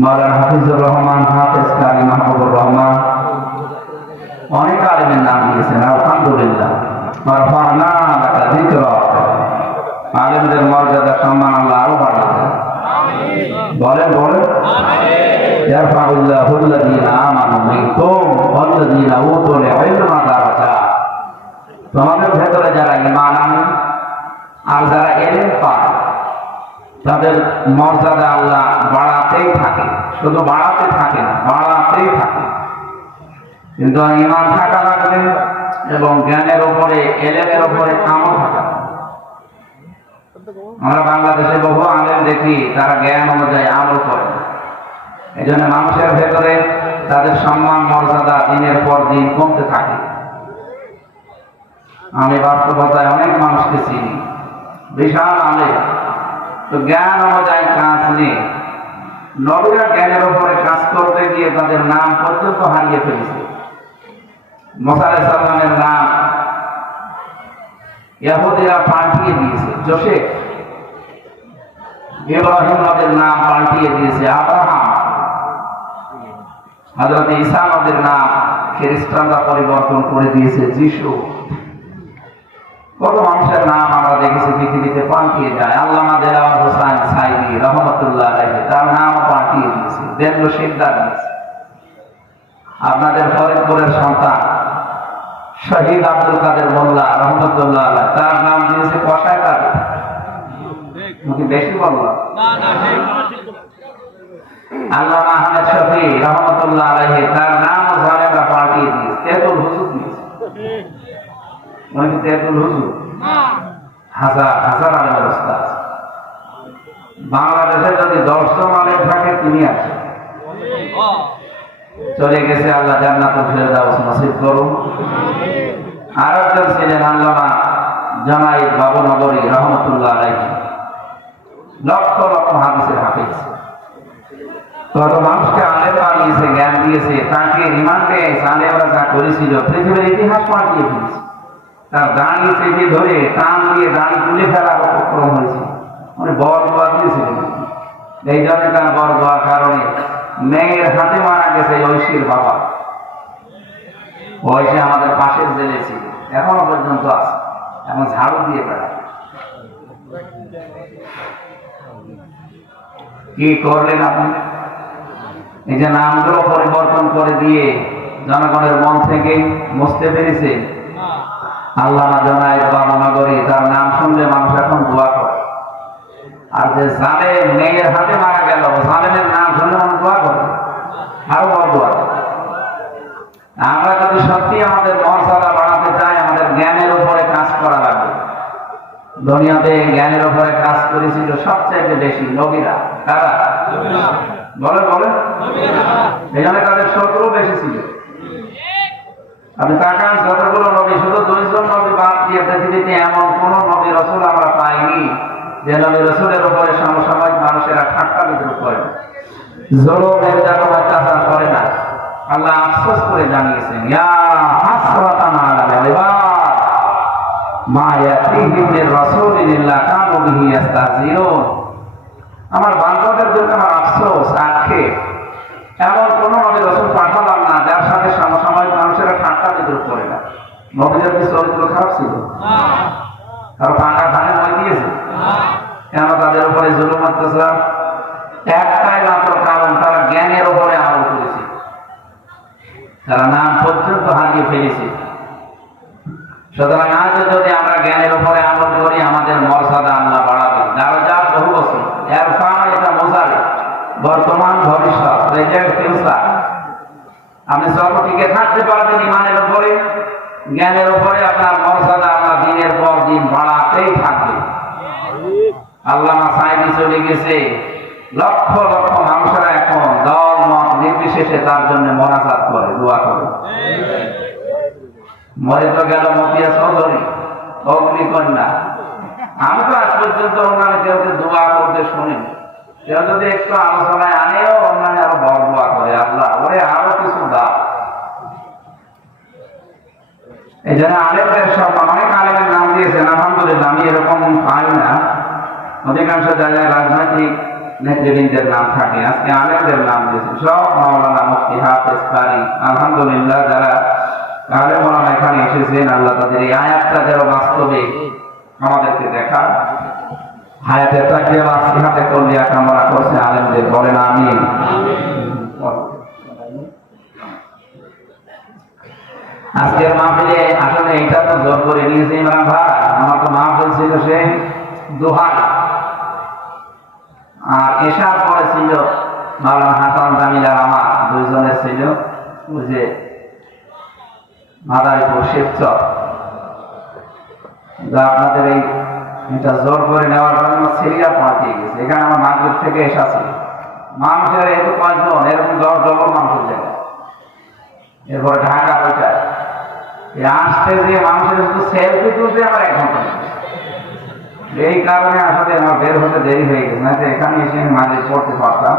মাওলানা হাফিজুর রহমান, হাফেজ কারি মাহবুবুর রহমান, অনেক আলেমের নাম দিয়েছেন। আলহামদুলিল্লাহ। মারফা'না লাকা যিকরাক। আলেমদের মর্যাদা সম্মান আল্লাহ আরো বাড়িয়ে দেন। বলেন বলেন ইয়ারফাউল্লাহু আল্লাযীনা আমানু মিনকুম ওয়াল্লাযীনা উতুল ইলমা দারাজাত। তোমাদের ভেতরে যারা ঈমান আনে আর যারা ইলম পায় তাদের মর্যাদা আল্লাহ বাড়াতেই থাকে, শুধু বাড়াতে থাকে না, বাড়াতেই থাকে। কিন্তু ঈমান থাকা লাগবে এবং জ্ঞানের উপরে, ইলমের উপরে আমল থাকা। আমরা বাংলাদেশে বহু আলেম দেখি তারা জ্ঞান অনুযায়ী আমল করে। এই জন্য মানুষের ভেতরে তাদের সম্মান মর্যাদা দিনের পর দিন কমতে থাকে। আমি বাস্তবতায় অনেক মানুষকে চিনি, বিশাল আলেম, তো জ্ঞান অনুযায়ী কাজ নেই। নবীরা জ্ঞানের উপরে কাজ করতে গিয়ে তাদের নাম পর্যন্ত হারিয়ে ফেলেছে। মুসা আলাইহিস সালামের নাম ইহুদিরা পাল্টিয়ে দিয়েছে যোসেফ। ইব্রাহিম নবীর নাম পাল্টিয়ে দিয়েছে আব্রাহাম। হযরত ঈসা নবীর নাম খ্রিস্টানরা পরিবর্তন করে দিয়েছে যিশু। কত মানুষের নাম আমরা দেখেছি পৃথিবীতে পাল্টিয়ে যায়। আল্লামা দেলাওয়ার হোসেন সাইদি রহমতুল্লাহ আলাইহি তার নাম পাল্টিয়ে দিয়েছে, দেবল শিকদার দিয়েছে। আপনাদের ফরিদপুরের সন্তান শহীদ আব্দুল কাদের মোল্লা রহমতুল্লাহ আলাইহি তার নাম দিয়েছে কষায় কাদের। মুখে বেশি বললাম। আল্লামা আহমেদ শফি রহমতুল্লাহ আলাইহি তার নাম জালেমরা পাল্টিয়ে দিয়েছে, তেতুল হুজুর দিয়েছে। মানে তেতুল হুজুর হাজার হাজার আলেমের ওস্তাদ। বাংলাদেশে যদি 10 জন আলেম থাকে তিনি আছেন। চলে গেছে, আল্লাহ জান্নাতুল ফেরদাউস নসিব করুন। আরেকজন ছিলেন আল্লামা জনায়েদ বাবুনগরী রহমতুল্লাহ আলাইহি, লক্ষ লক্ষ হাদিসের হাফেজ। কত মানুষকে আলেম বানিয়েছে, জ্ঞান দিয়েছে। তাকে রিমান্ডে আলেমরা যা করেছিল পৃথিবীর ইতিহাস পাল্টিয়ে ফেলেছে। তার দাঁড়ি চেপে ধরে টান দিয়ে দাঁড়ি তুলে ফেলার উপক্রম হয়েছে। মানে বর দোয়া দিয়েছিলেন। এই জন্য তার বর দোয়ার কারণে মেয়ের হাতে মারা গেছে ঐশীর বাবা। ঐশী আমাদের পাশের জেলে ছিল, এখনো পর্যন্ত আছে, এখন ঝাড়ু দিয়ে বেড়ায়। কি করলেন আপনি? এই যে নামগুলো পরিবর্তন করে দিয়ে জনগণের মন থেকে মুছতে পেরেছে। আল্লামা জনায়েদ বাবুনগরী তার নাম শুনলে মানুষ এখন দোয়া করে। আর যে জালেম মেয়ের হাতে মারা গেল, জালেমের নাম শুনলে মানুষ দোয়া করে, আরো বড় দোয়া। আমরা যদি সত্যি আমাদের মর্যাদা বাড়াতে চাই, আমাদের জ্ঞানের উপরে কাজ করা লাগবে। দুনিয়াতে জ্ঞানের উপরে কাজ করেছিল সবচেয়ে বেশি নবীরা। কারা? বলে বলে এই জন্য তাদের শত্রু বেশি ছিল। আপনি তাকান, যতগুলো নবী, শুধু 2 জন নবী বাদ দিয়ে পৃথিবীতে এমন কোন নবী রাসূল আমরা পাইনি যে নবী রাসূলের উপরে সমসাময়িক মানুষেরা ঠাট্টা বিদ্রুপ করে, জুলুম নির্যাতন অত্যাচার করে না। আল্লাহ আফসোস করে জানিয়েছেন, ইয়া হাসরাতান আলাল ইবাদ মা ইয়াতিহিম মির রাসূলিন ইল্লা কানু বিহি ইস্তাহজিউন। আমার বান্দাদের জন্য আমার আফসোস, আক্ষেপ, এমন কোন নবী রাসূল পাঠালাম না যার সাথে সমসাময়িক মানুষেরা ঠাট্টা বিদ্রুপ করে না। নবীদের কি চরিত্র খারাপ ছিল? কারো পাকা ধানে মই দিয়েছে? কেন তাদের উপরে জুলুম অত্যাচার? একটাই মাত্র কারণ, তারা জ্ঞানের উপরে আমল করেছে। তারা নাম পর্যন্ত হারিয়ে ফেলেছে। সুতরাং আজ যদি আমরা জ্ঞানের উপরে আমল করি, আমাদের মর্যাদা আল্লাহ বাড়াবে। দারজা বহু বছর, এটা মোজারে বর্তমান ভবিষ্যৎ, প্রেজেন্ট ফিউচার। আপনি যত টিকে থাকতে পারবেন ইমানের উপরে, জ্ঞানের উপরে, আপনার মর্যাদা আল্লাহ দিনের পর দিন বাড়াতেই থাকবে। আল্লামা সাইদি চলে গেছে, লক্ষ লক্ষ মানুষেরা এখন দল মত নির্বিশেষে তার জন্য মোনাজাত করে, দোয়া করে। মরে তো গেল মতিয়া চৌধুরী, অগ্নিকন্যা। আমি তো আজ পর্যন্ত ওনারা কেউ দোয়া করতে শুনিনি। কেউ যদি একটু আলোচনায় আনেও ওনারা আরো বড় দোয়া করে, আল্লাহ ওরে আরো কিছু দাও। এই জন্য আলেমদের সব অনেক আলেমের নাম দিয়েছেন। আলহামদুলিল্লাহ, আমি এরকম পাই না। অধিকাংশ জায়গায় রাজনৈতিক নেতৃবৃন্দের নাম থাকে, আজকে আলেমদের নাম দিয়েছে, সব মাওলানা, মুফতি, হাফেজ, কারি। আলহামদুলিল্লাহ, যারা আলেম ওলামা এখানে এসেছেন, আল্লাহ তাদের এই আয়াতটা যারা বাস্তবে আমাদেরকে দেখা, হায়াতের তাকিয়ে হাতে করলে কামনা করছে আলেমদের, বলেন আমিন। আজকের মাহফিলে আসলে এটা তো জোর করে নিয়েছে ইমরান ভাই, আমার তো মাহফিল ছিল সেই দোহার, আর এশার পরে ছিল মাওলানা হাসান জামিল আর আমার দুইজনের ছিল ওই যে মাদারীপুর শিবচর। আপনাদের এই এটা জোর করে নেওয়ার জন্য সিরিয়া পাঠিয়ে গেছে। এখানে আমার মাহফিল থেকে এসেছে মানুষের এত কয়জন, এরকম 10 ডবল মানুষের জায়গায়, এরপরে ঢাকা ওইটায় আসতে যে মানুষের শুধু সেলফি তুলতে আমার 1 ঘন্টা, এই কারণে আসলে আমার বের হতে দেরি হয়ে গেছে। না তো এখানে এসে আমি মাঝে পড়তে পারতাম,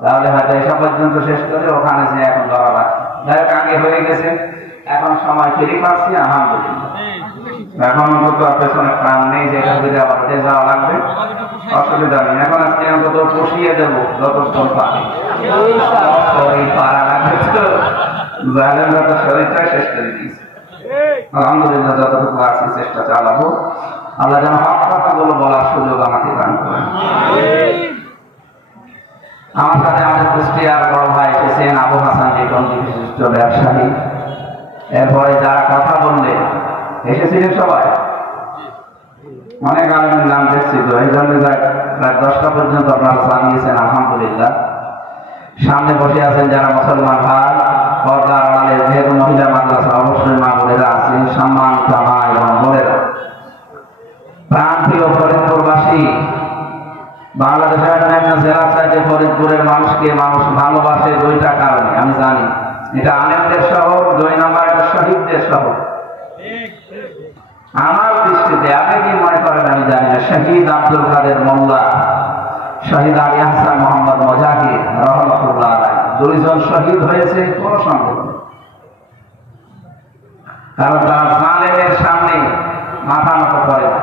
তাহলে হয়তো এসব পর্যন্ত শেষ করে ওখানে যে এখন ধরা লাগছে। যাই হোক, আগে হয়ে গেছে, এখন সময় ফিরে পাচ্ছি আলহামদুলিল্লাহ। এখন অন্তত পেছনে প্রাণ নেই যে এখান থেকে আবার উঠে যাওয়া লাগবে, অসুবিধা নেই। এখন আজকে অন্তত পুষিয়ে দেবো যতক্ষণ পারি, শরীর পারা লাগবে তো জানেন, তো শরীরটা শেষ করে দিয়েছে। আলহামদুলিল্লাহ, যতটুকু আছি চেষ্টা চালাবো। আল্লাহ যেন হক কথাগুলো বলার সুযোগ আমাকে দান করেন। আমার সাথে আমাদের কুষ্টিয়ার বড় ভাই এসেছেন আবু হাসান, লিটন, বিশিষ্ট ব্যবসায়ী। এরপরে যারা কথা বললেন এসেছিলেন সবাই, অনেক আলেমের নাম দেখছি, তো এই জন্য প্রায় 10টা পর্যন্ত আপনারা জানিয়েছেন আলহামদুলিল্লাহ। সামনে বসে আছেন যারা মুসলমান ভাই, পর্দার আড়ালে যেহেতু মহিলা মাদ্রাসা, অবশ্যই মা বোনেরা আছেন, সম্মানিত মা এবং বোনেরা, প্রান্তীয় ফরিদপুরবাসী, বাংলাদেশের অন্যান্য জেলার চাইতে ফরিদপুরের মানুষকে মানুষ ভালোবাসে 2টা কারণে আমি জানি। এটা আলেমদের শহর, 2 নম্বর এটা শহীদদের শহর। আমার দৃষ্টিতে আপনি কি মনে করেন আমি জানি না, শহীদ আব্দুল কাদের মোল্লা, শহীদ আলী হাসান মোহাম্মদ মুজাহিদ রহমতুল্লাহ আলাইহি, 2 জন শহীদ হয়েছে, কোনো সন্দেহ নেই। কারণ তারা জালেমের সামনে মাথা নত করে না।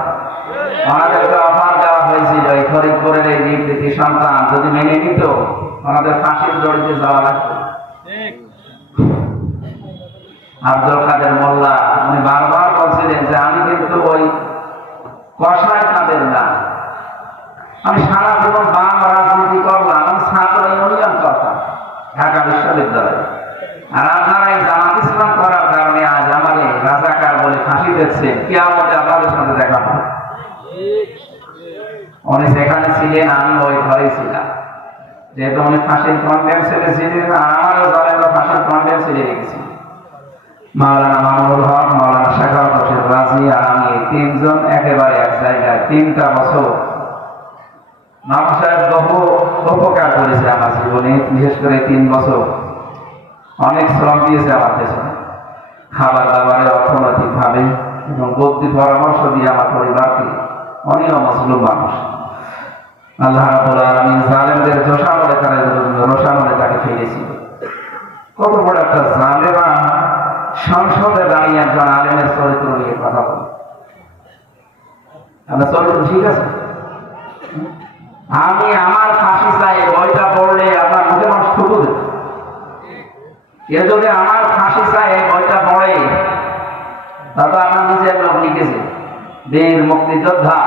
ওনাদেরকে অফার দেওয়া হয়েছিল এই ফরিদপুরের এই নির্যাতিত সন্তান যদি মেনে নিত, ওনাদের ফাঁসির দড়িতে যাওয়া লাগতো। আব্দুল কাদের মোল্লা উনি বারবার বলছিলেন যে আমি কিন্তু ওই কষাই কাদের না, আমি সারা জীবন বাম রাজনীতি করলাম, আমি ছাত্র ইউনিয়ন করতাম ঢাকা বিশ্ববিদ্যালয়ে, আর আপনারা এই জামাত ইসলাম করার কারণে আজ আমারে রাজাকার বলে ফাঁসি দিচ্ছেন, কিয়ামতে আপনাদের সাথে দেখা হবে। উনি সেখানে ছিলেন, আমি ওই ঘরেই ছিলাম, যেহেতু উনি ফাঁসির কন্ডেম ছেড়ে ছিলেন, আর আমারও দলের ফাঁসির কন্ডেম ছেড়ে রেখেছি। মাওলানা মামুনুল হক, মাওলানা শাখাওয়াত হোসেন রাজি আর আমি, এই 3 জন একেবারে এক জায়গায় 3টা বছর। মামা সাহেব বহু উপকার করেছে আমার জীবনে, বিশেষ করে 3 বছর অনেক শ্রম দিয়েছে আমার পেছনে, খাবার দাবারে, অর্থনৈতিক ভাবে এবং বুদ্ধি পরামর্শ দিয়ে আমার পরিবারকে। অনেক মজলুম মানুষ, আল্লাহ রাব্বুল আলামিন জালেমদের রোষামলে তাকে ফেলেছিল। কত বড় একটা জালেমা সংসদে দাঁড়িয়ে একজন আলেমের চরিত্র নিয়ে কথা বলে। আপনার চরিত্র ঠিক আছে? আমি আমার ফাঁসি চাই বইটা পড়লে আপনার মুখে মানুষ থুতু দেবে। কেউ যদি আমার ফাঁসি চাই এই বইটা পড়ে, তাতে আপনার নিজের লোক লিখেছে, বীর মুক্তিযোদ্ধা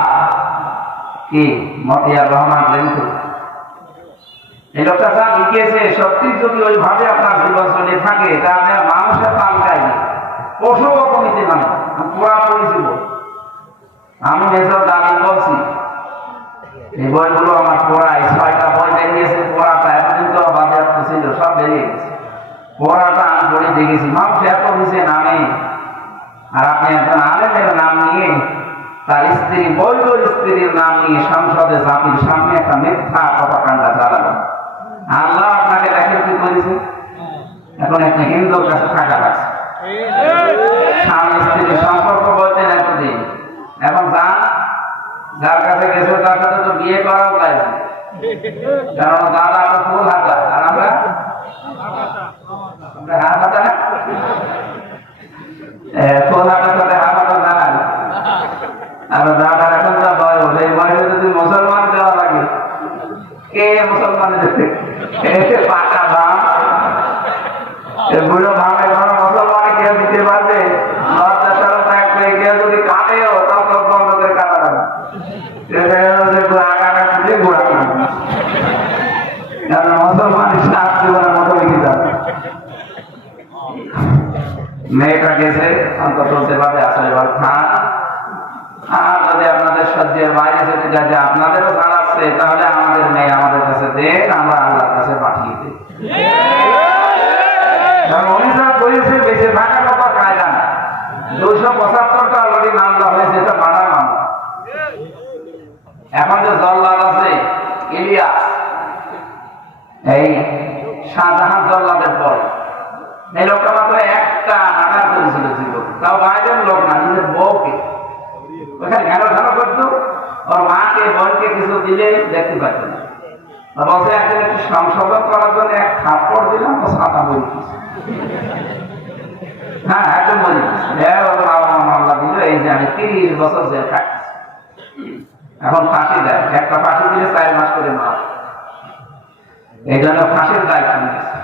কি মতিয়ার রহমান লেন্টু, এই লোকটা যা লিখেছে সত্যি যদি ওইভাবে আপনার জীবন চলে থাকে, তাহলে মানুষের তালিকায় নেই, পশু কমিটি নামে পুরা পরিচিত। আমি মেজর দাবি বলছি, এই বইগুলো আমার পড়ায় 6টা বই বেরিয়েছে, পড়াটা এতদিন তো বাজেয়াপ্ত ছিল, সব বেরিয়ে গেছে। পড়াটা আমি পড়ে দেখেছি, মানুষ এত নিচে নামে, আর আপনি একজন আলেমের নাম নিয়ে, তার স্ত্রী, বৈধ স্ত্রীর নাম নিয়ে সংসদে জাতির সামনে একটা মিথ্যা প্রপাগান্ডা চালাবেন। আল্লাহ আপনাকে দেখেন কি করেছে, এখন একটা হিন্দুর কাছে টাকা লাগছে, স্বামী স্ত্রীর সম্পর্ক বলতেন এতদিন, এখন যার কাছে গেছে তার সাথে তো বিয়ে করাও লাগছে, কারণ দাদা তো ফুল হাতা, আর আমরা হাত হাতা না, ফুল হাতার সাথে হাত হাতা জানাই। আর দাদার এখন যা বয়স, এই বয়সে যদি মুসলমান দেওয়া লাগে, কে পাকা দাম বুড়ো ভাবে কোনো মুসলমানে কেউ দিতে পারবে? লজ্জা সরম ত্যাগ করে কেউ যদি কাটেও তাও তো বন্ধ করে কাটা যাবে। আগাটা খুঁজে ঘোরা মুসলমানের সাত জীবনের মতো লিখে যাবে। মেয়েটা গেছে অন্তত সেভাবে আসলে এবার খান। আর যদি আপনাদের সহ্যের বাইরে যেতে যায় যে আপনাদেরও জানাচ্ছে, তাহলে আমাদের মেয়ে আমাদের কাছে দেন, আমরা আল্লাহর কাছে পাঠিয়ে দিই। অভিযোগ করেছে বেঁচে থাকার মতো কায়দা না। 275টা অলরেডি মামলা হয়েছে, এটা মানা মামলা। এখন যে জল্লাদ আছে ইলিয়াস, এই শাহজাহান জল্লাদের পরে এই লোকটা মাত্র একটা নাটক করেছিল জীবন, তাও বাইরের লোক না, নিজের বউকে ওখানে ঘেরো ঘেরো করতো। ওর মাকে বোনকে কিছু দিলে দেখতে পাইত না, বলছে একদিন একটু সংশোধন করার জন্য এক থাপ্পড় দিলাম, ও ছাতা বলছি। হ্যাঁ একদম বলি মামলা দিল, এই যে আমি 30 বছর জেল খাচ্ছি। এখন ফাঁসি দেয়, একটা ফাঁসি দিলে 4 মাস করে মার। এই জন্য ফাঁসির দায়িত্ব নিয়েছে।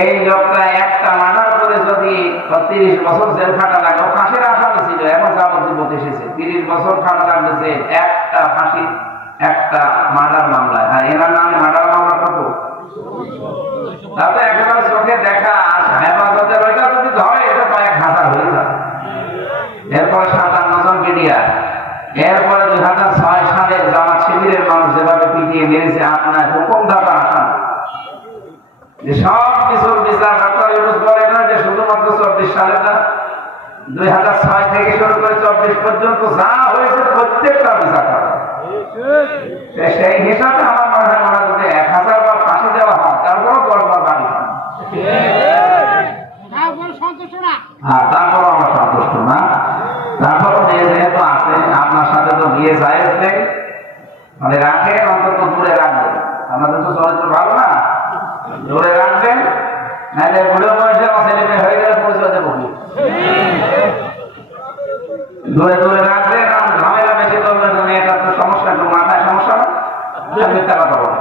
এই লোকটা একটা মার্ডার করে যদি 30 বছর জেল খাটা লাগে, ফাঁসির আসামি ছিল, এখন যাবজ্জীবন এসেছে। 30 বছর খাটা লাগতেছে একটা ফাঁসি, একটা মার্ডার মামলায়। আর এনার নামে মার্ডার মামলা কত? তাতে একেবারে চোখে দেখা হেফাজতের ওইটা যদি ধরে, এটা কয়েক হাজার হয়ে যাবে। এরপরে 57 জন মিডিয়া, এরপরে 2006 সালের জামাত শিবিরের মানুষ যেভাবে পিটিয়ে মেরেছে, আপনার হুকুমদাতা আসামি। সব কিছুর বিচার ডক্টর ইউনূস বলে না যে শুধুমাত্র 24 সালের না, 2006 থেকে শুরু করে 24 পর্যন্ত যা হয়েছে প্রত্যেকটা বিচার করা। সেই হিসাবে আমার মনে হয় ওরা যদি 1000 বার ফাঁসি দেওয়া হয়, তারপরও 10 বার বাড়ি হয়। হ্যাঁ, তারপরও আমরা সন্তুষ্ট না। তারপরও যেহেতু আছে, আপনার সাথে তো বিয়ে জায়েজ নেই, মানে রাখেন, অন্তত দূরে রাখবেন। আমাদের তো চরিত্র ভালো না, দূরে রাখবেন, নাহলে বুড়ো বয়সে ছেলে মেয়ে হয়ে গেলে পরিচয় দেবো। দূরে দূরে রাখবেন, ঝামেলা বেশি করবেন, মেয়েটার তো সমস্যা, একটু মাথায় সমস্যা না, মিথ্যা কথা বলে।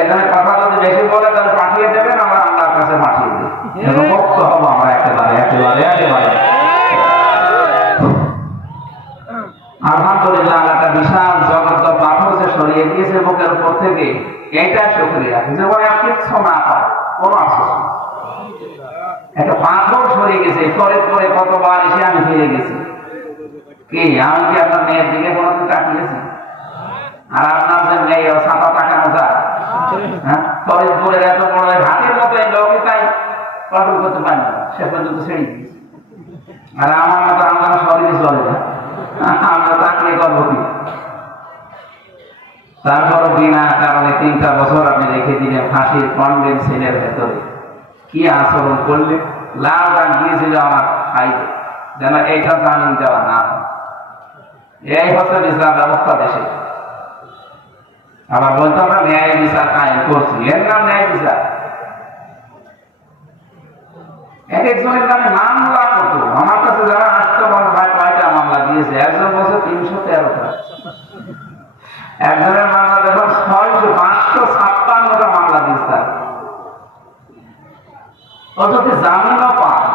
এখানে কথা যদি বেশি বলে তাহলে পাঠিয়ে দেবেন, আমরা আল্লাহর কাছে পাঠিয়ে দিই, মুক্ত হবো আমরা একেবারে একেবারে একেবারে। আলহামদুলিল্লাহ, একটা বিশাল জগৎ পাথর যে সরিয়ে দিয়েছে বুকের উপর থেকে, এইটা শুকরিয়া। যেমন কিচ্ছু না পায়, কোন আফসোস না। একটা পাথর সরিয়ে গেছে, পরে পরে কতবার এসে আমি ফিরে গেছি। কি আমি কি আপনার মেয়ের দিকে কোনোদিন তাকিয়েছি? আর আপনার যে মেয়ে ও ছাতা তাকানো যায়, হ্যাঁ, পরে পরে এত বড় হাতের মতো এই লোকই তাই কন্ট্রোল করতে পারি না, সে পর্যন্ত ছেড়ে দিয়েছি। আর আমার মতো আমরা শরীরে চলে না, আমরা তাকিয়ে করবো কি? তারপরও বিনা কারণে 3টা বছর আপনি রেখে দিলেন ফাঁসির কন্ডেম সেলের ভেতরে। কি আচরণ করলে? লাল গান দিয়েছিল আমার সাইডে, যেন এইটা জামিন দেওয়া না হয়। এই হচ্ছে বিচার ব্যবস্থা দেশে। আবার বলতে আমরা ন্যায় বিচার কায়েম করছি, এর নাম ন্যায় বিচার। এক একজনের নামে মামলা কত, আমার কাছে যারা আসতে বলে ভাই কয়টা মামলা দিয়েছে, একজন বলছে 313টা, একজনের মামলা দেখুন 556টা মামলা দিয়েছে। ও যদি জামিনও পায়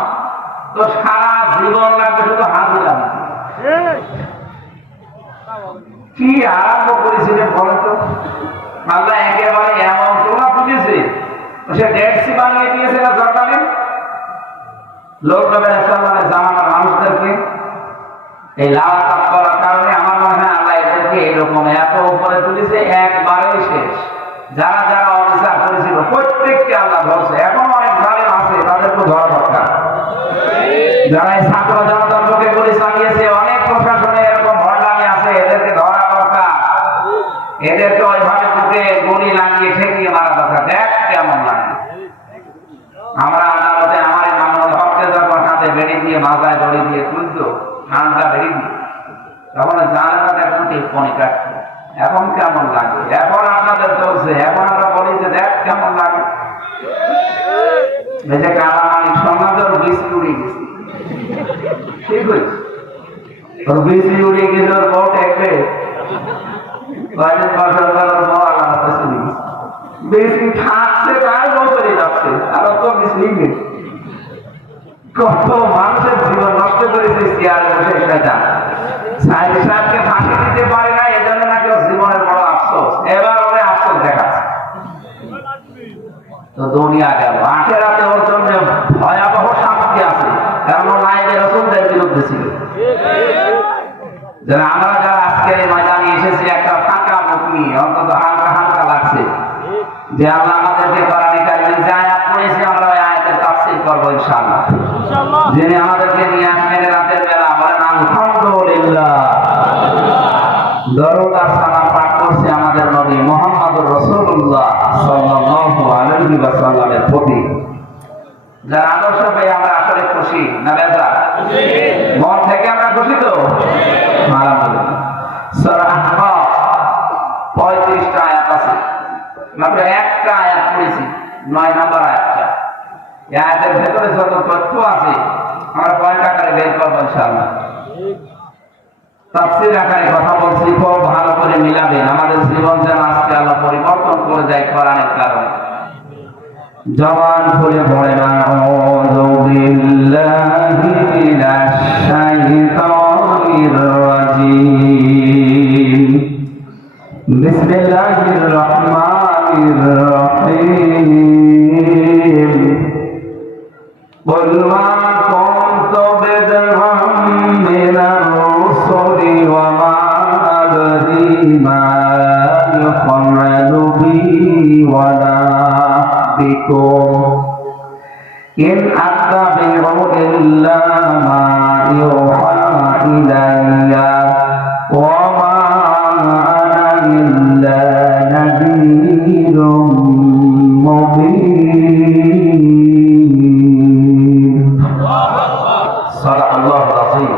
তো সারা জীবন লাগবে শুধু হাজিরা। কি আরম্ভ করেছিলেন বলেন তো? আল্লাহ একেবারে এমন তোলা তুলেছে, সে ডেটসি বানিয়ে দিয়েছে না সরকারে লোক জামানার মানুষদেরকে। এই লালাকাত করার কারণে আমার মনে হয় আল্লাহ এদেরকে এরকম এত উপরে তুলেছে, একবারেই শেষ। যারা যারা অবিচার করেছিল প্রত্যেককে আল্লাহ ধরছে। এখন অনেক জালেম আছে, তাদেরকে ধরা দরকার। যারা এই ছাত্র জনতন্ত্রকে গুলি চালিয়েছে, অনেক প্রশাসনে এরকম ভণ্ডামি আছে, এদেরকে ধরা দরকার। এদেরকে ওইভাবে বুকে গুলি লাগিয়ে ঠেকিয়ে মারা দরকার। দেখ কেমন লাগে। আমরা আদালতে আমার মামলার হককে যখন হাতে বেড়ে দিয়ে মাথায় দড়ি দিয়ে তুলতো, ঠান্ডা বেড়ে দিয়ে, তখন জানাটা দেখুন টিপ্পনি কাটতো। এখন কেমন লাগে? এখন আপনাদের চলছে, এখন আমরা বলি যে দেখ কেমন লাগে। এই যে কালামানি সমাজের বীজ উড়ে গেছে, ঠিক হয়েছে, ওর বীজ উড়ে গেছে, ওর বউ দেখবে, ও কয়েকদিন বছর গেল আল্লাহ রাস্তায় চলে গেছে, বেশি থাকছে তাই বছরই যাচ্ছে, আর তো কিছু নেই। কত মানুষের জীবন নষ্ট করেছে চেয়ারে বসে শয়তান। সাহেব সাহেবকে ফাঁসি দিতে পারে না, এজন্য নাকি ওর জীবনের বড় আফসোস। এবার ওরে আফসোস দেখাচ্ছে। তো দুনিয়া গেল, আখেরাতে ওর জন্য ভয়াবহ শাস্তি আছে, কারণ ও নায়েবে রাসূলদের বিরুদ্ধে ছিল। যারা আমরা যারা আজকের এই ময়দানে এসেছি, একটা ফাঁকা মুখ নিয়ে অন্তত হালকা হালকা লাগছে যে আল্লাহ আমাদেরকে কোরআনে কারিমে যে আয়াত পড়েছি আমরা ওই আয়াতের তাফসীর করব ইনশাআল্লাহ। যিনি আমাদেরকে নিয়ে আসবেন রাতের বেলা, বলেন আলহামদুলিল্লাহ। দরুদ আর সালাম পাঠ করছি আমাদের নবী মুহাম্মদুর রাসূলুল্লাহ সাল্লাল্লাহু আলাইহি ওয়াসাল্লামের প্রতি। যার আদর্শ পেয়ে আমরা আসলে খুশি না বেজার? মন থেকে আমরা খুশি তো? আলহামদুলিল্লাহ। সূরা আহকাফ 35টা আয়াত আছে, মাত্র একটা আয়াত পড়েছি, 9 নম্বর আয়াতটা। এই আয়াতের ভেতরে যত তথ্য আছে আমরা পয়েন্ট আকারে বের করবো ইনশাআল্লাহ। তাফসীর আকারে কথা বলছি, খুব ভালো করে মিলাবেন, আমাদের জীবন যেন আজকে আল্লাহ পরিবর্তন করে যায় কোরআনের কারণে। জবান খুলে পড়ে না, আউযু বিল্লাহি মিনাশ শাইতানির রাজীম, বিসমিল্লাহির রহমানির রহিম। قل ما كنت بدعا من الرسل وما أدري ما يفعل بي ولا بكم إن أتبع إلا ما يوحى إلي وما أنا إلا نذير مبين। صدق الله العظيم।